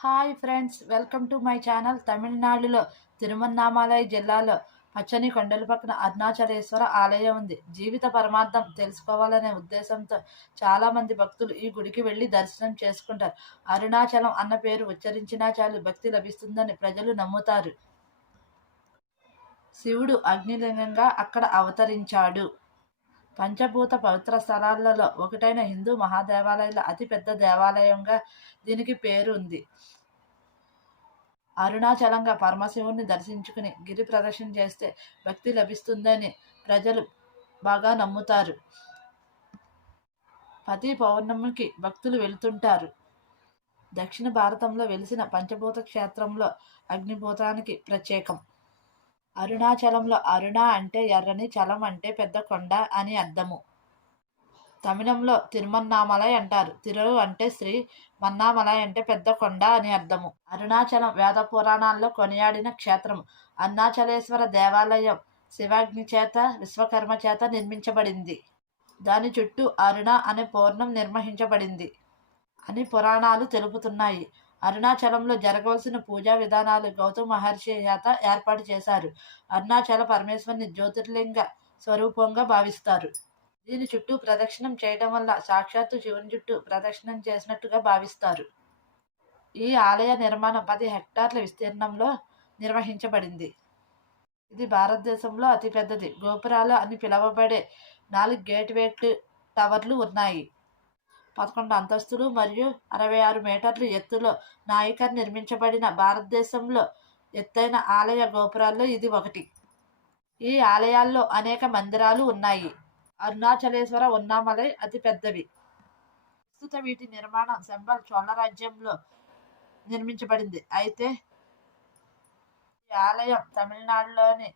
Hi friends welcome to my channel తమిళనాడులో తిరుమన్నామాలయ జిల్లాలో. పచ్చని కొండల పక్కన అరుణాచలేశ్వర ఆలయం ఉంది. జీవిత పరమార్థం తెలుసుకోవాలనే ఉద్దేశంతో చాలామంది భక్తులు ఈ గుడికి వెళ్ళి దర్శనం చేసుకుంటారు. అరుణాచలం అన్న పేరు ఉచ్చరించినా చాలు భక్తి లభిస్తుందని ప్రజలు నమ్ముతారు. శివుడు అగ్నిలింగంగా అక్కడ అవతరించాడు. పంచభూత పవిత్ర స్థలాలలో ఒకటైన హిందూ మహాదేవాలయాల అతిపెద్ద దేవాలయంగా దీనికి పేరు ఉంది అరుణాచలంగా పరమశివుని దర్శించుకుని గిరి ప్రదక్షిణ చేస్తే భక్తి లభిస్తుందని ప్రజలు బాగా నమ్ముతారు. ప్రతి పౌర్ణమికి భక్తులు వెళుతుంటారు. దక్షిణ భారతంలో వెలిసిన పంచభూత క్షేత్రంలో అగ్నిభూతానికి ప్రత్యేకం. అరుణాచలంలో అరుణ అంటే ఎర్రని చలం అంటే పెద్ద కొండ అని అర్థము. తమిళంలో తిరుమన్నామలై అంటారు. తిరువు అంటే శ్రీ మన్నామలై అంటే పెద్ద కొండ అని అర్థము. అరుణాచలం వేద పురాణాల్లో కొనియాడిన క్షేత్రం అరుణాచలేశ్వర దేవాలయం శివాగ్ని చేత విశ్వకర్మ చేత నిర్మించబడింది. దాని చుట్టూ అరుణ అనే పూర్ణం నిర్వహించబడింది అని పురాణాలు తెలుపుతున్నాయి. అరుణాచలంలో జరగవలసిన పూజా విధానాలు గౌతమ మహర్షి చేత ఏర్పాటు చేశారు. అరుణాచల పరమేశ్వరుని జ్యోతిర్లింగ స్వరూపంగా భావిస్తారు. దీని చుట్టూ ప్రదక్షిణం చేయడం వల్ల సాక్షాత్తు శివుని చుట్టూ ప్రదక్షిణం చేసినట్టుగా భావిస్తారు. ఈ ఆలయ నిర్మాణం పది హెక్టార్ల విస్తీర్ణంలో నిర్వహించబడింది. ఇది భారతదేశంలో అతిపెద్దది. గోపురాలు అని పిలువబడే నాలుగు గేట్వేట్లు టవర్లు ఉన్నాయి. పదకొండు అంతస్తులు మరియు అరవై ఆరు మీటర్లు ఎత్తులో నాయికర్ నిర్మించబడిన భారతదేశంలో ఎత్తైన ఆలయ గోపురాల్లో ఇది ఒకటి. ఈ ఆలయాల్లో అనేక మందిరాలు ఉన్నాయి. అరుణాచలేశ్వర ఉన్నామలై అతి పెద్దవి. ప్రస్తుత వీటి నిర్మాణం శంబల్ చోళ రాజ్యంలో నిర్మించబడింది. అయితే ఈ ఆలయం తమిళనాడులోని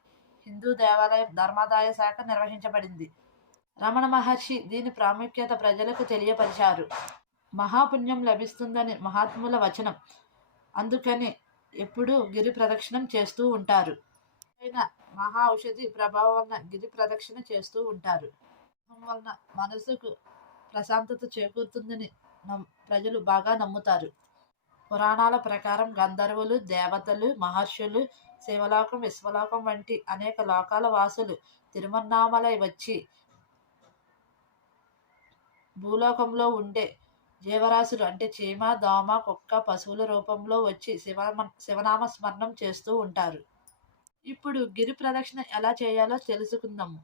హిందూ దేవాలయం ధర్మాదాయ శాఖ నిర్వహించబడింది. రమణ మహర్షి దీని ప్రాముఖ్యత ప్రజలకు తెలియపరిచారు. మహాపుణ్యం లభిస్తుందని మహాత్ముల వచనం. అందుకని ఎప్పుడూ గిరి ప్రదక్షిణం చేస్తూ ఉంటారు. అయిన మహా ఔషధి ప్రభావం వలన గిరి ప్రదక్షిణ చేస్తూ ఉంటారు. వలన మనసుకు ప్రశాంతత చేకూరుతుందని ప్రజలు బాగా నమ్ముతారు. పురాణాల ప్రకారం గంధర్వులు దేవతలు మహర్షులు శివలోకం విశ్వలోకం వంటి అనేక లోకాల వాసులు తిరుమన్నామలై వచ్చి భూలోకంలో ఉండే జీవరాశులు అంటే చీమ దోమ కుక్క పశువుల రూపంలో వచ్చి శివ శివనామ స్మరణం చేస్తూ ఉంటారు. ఇప్పుడు గిరి ప్రదక్షిణ ఎలా చేయాలో తెలుసుకుందాము.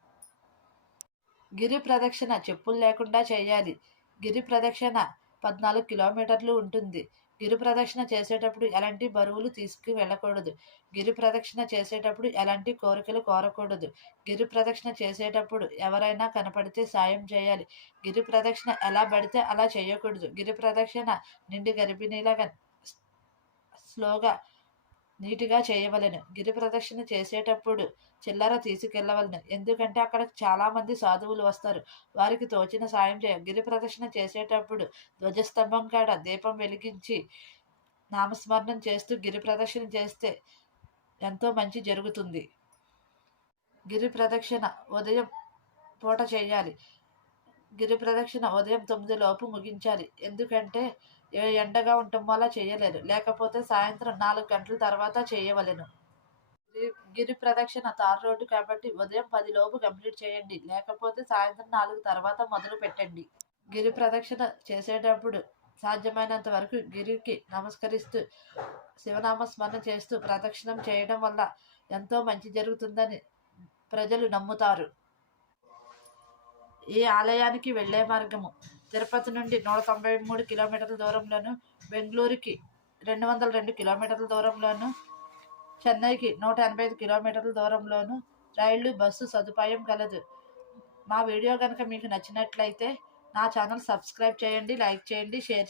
గిరి ప్రదక్షిణ చెప్పులు లేకుండా చేయాలి. గిరి ప్రదక్షిణ పద్నాలుగు కిలోమీటర్లు ఉంటుంది. గిరి ప్రదక్షిణ చేసేటప్పుడు ఎలాంటి బరువులు తీసుకు వెళ్ళకూడదు. గిరి ప్రదక్షిణ చేసేటప్పుడు ఎలాంటి కోరికలు కోరకూడదు. గిరి ప్రదక్షిణ చేసేటప్పుడు ఎవరైనా కనపడితే సాయం చేయాలి. గిరి ప్రదక్షిణ ఎలా పడితే అలా చేయకూడదు. గిరి ప్రదక్షిణ నిండి గర్భిణీలాగా స్లోగా నీటిగా చేయవలను. గిరి ప్రదక్షిణ చేసేటప్పుడు చిల్లర తీసుకెళ్ళవలను. ఎందుకంటే అక్కడ చాలామంది సాధువులు వస్తారు. వారికి తోచిన సాయం చేయ గిరి ప్రదక్షిణ చేసేటప్పుడు ధ్వజస్తంభం కాడ దీపం వెలిగించి నామస్మరణం చేస్తూ గిరి ప్రదక్షిణ చేస్తే ఎంతో మంచి జరుగుతుంది. గిరి ప్రదక్షిణ ఉదయం పూట చేయాలి. గిరి ప్రదక్షిణ ఉదయం తొమ్మిది లోపు ముగించాలి. ఎందుకంటే ఎండగా ఉండటం వల్ల చేయలేరు. లేకపోతే సాయంత్రం నాలుగు గంటల తర్వాత చేయవలెను. గిరి ప్రదక్షిణ తార్ రోడ్డు కాబట్టి ఉదయం పది లోపు కంప్లీట్ చేయండి. లేకపోతే సాయంత్రం నాలుగు తర్వాత మొదలు పెట్టండి. గిరి ప్రదక్షిణ చేసేటప్పుడు సాధ్యమైనంత వరకు గిరికి నమస్కరిస్తూ శివనామస్మరణ చేస్తూ ప్రదక్షిణం చేయడం వల్ల ఎంతో మంచి జరుగుతుందని ప్రజలు నమ్ముతారు. ఈ ఆలయానికి వెళ్ళే మార్గము. తిరుపతి నుండి నూట తొంభై మూడు కిలోమీటర్ల దూరంలోను బెంగళూరుకి రెండు వందల రెండు కిలోమీటర్ల దూరంలోను చెన్నైకి నూట ఎనభై ఐదు కిలోమీటర్ల దూరంలోను రైళ్ళు బస్సు సదుపాయం కలదు. మా వీడియో కనుక మీకు నచ్చినట్లయితే నా ఛానల్ సబ్స్క్రైబ్ చేయండి లైక్ చేయండి షేర్ చేయండి.